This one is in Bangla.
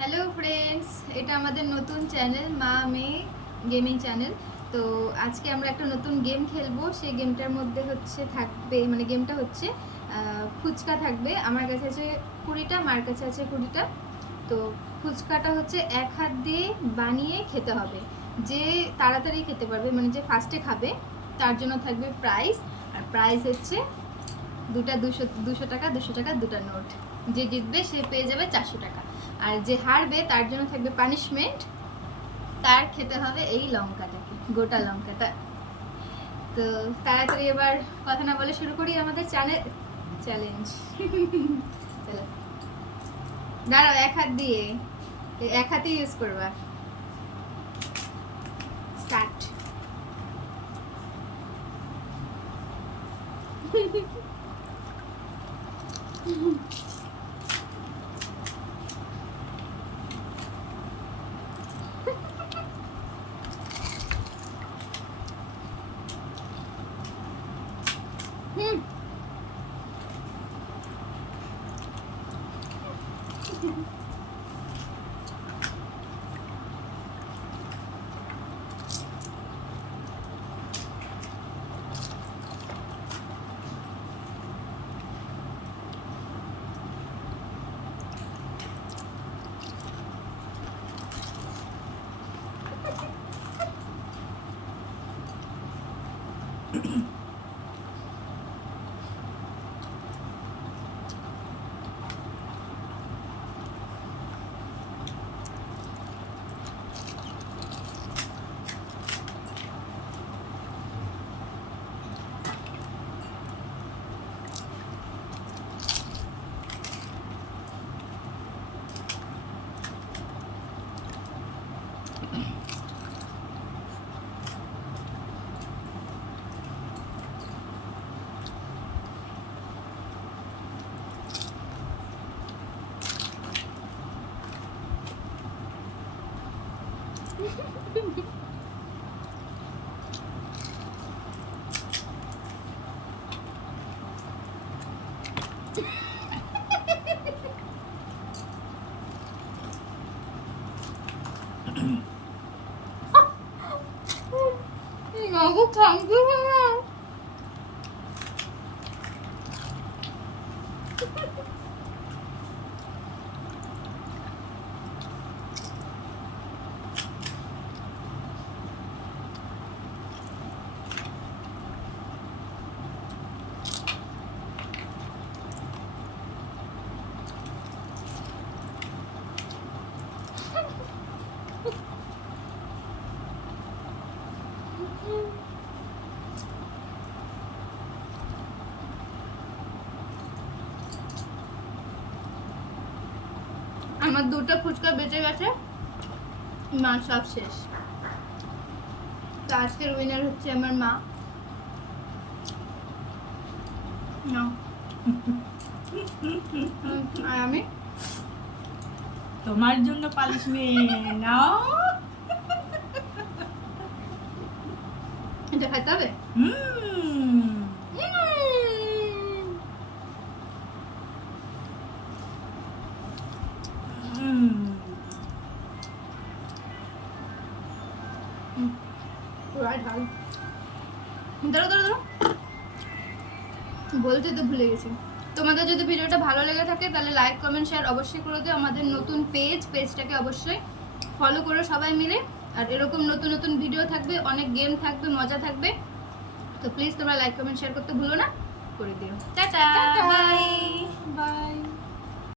হ্যালো ফ্রেন্ডস, এটা আমাদের নতুন চ্যানেল মা মেয়ে গেমিং চ্যানেল। তো আজকে আমরা একটা নতুন গেম খেলবো। সেই গেমটার মধ্যে থাকবে গেমটা হচ্ছে ফুচকা থাকবে। আমার কাছে আছে 20টা, মার কাছে আছে 20টা। তো ফুচকাটা হচ্ছে এক হাত দিয়ে বানিয়ে খেতে হবে। যে তাড়াতাড়ি খেতে পারবে, যে ফার্স্টে খাবে, তার জন্য থাকবে প্রাইস। আর প্রাইস হচ্ছে দুটা 200 টাকা, 200 টাকা দুটা নোট। যে জিতবে সে পেয়ে যাবে 400 টাকা। আর যে হারবে তার জন্য থাকবে পানিশমেন্ট, তার খেতে হবে এই লঙ্কাটাকে, গোটা লঙ্কাটা। তো তাড়াতাড়ি এবার কথা না বলে শুরু করি আমাদের চ্যালেঞ্জ। চলো, দাঁড়াও, এক হাত দিয়ে, এক হাতে ইউজ করবা। স্টার্ট। Aku kangen banget. আমার দুটো ফুচকা বেঁচে গেছে, মা সব শেষ। তো আজকের উইনার হচ্ছে আমার মা। আর আমি তোমার জন্য পানিশমেন্ট নাও। এটা খাইতে হবে। বলতে তো ভুলে গেছি। তোমাদের যদি ভিডিওটা ভালো লেগে থাকে তাহলে লাইক কমেন্ট শেয়ার অবশ্যই করে দিও। আমাদের নতুন পেজটাকে অবশ্যই ফলো করো সবাই মিলে। আর এরকম নতুন নতুন ভিডিও থাকবে, অনেক গেম থাকবে, মজা থাকবে। তো প্লিজ তোমরা লাইক কমেন্ট শেয়ার করতে ভুলো না, করে দিও। Tata, bye bye.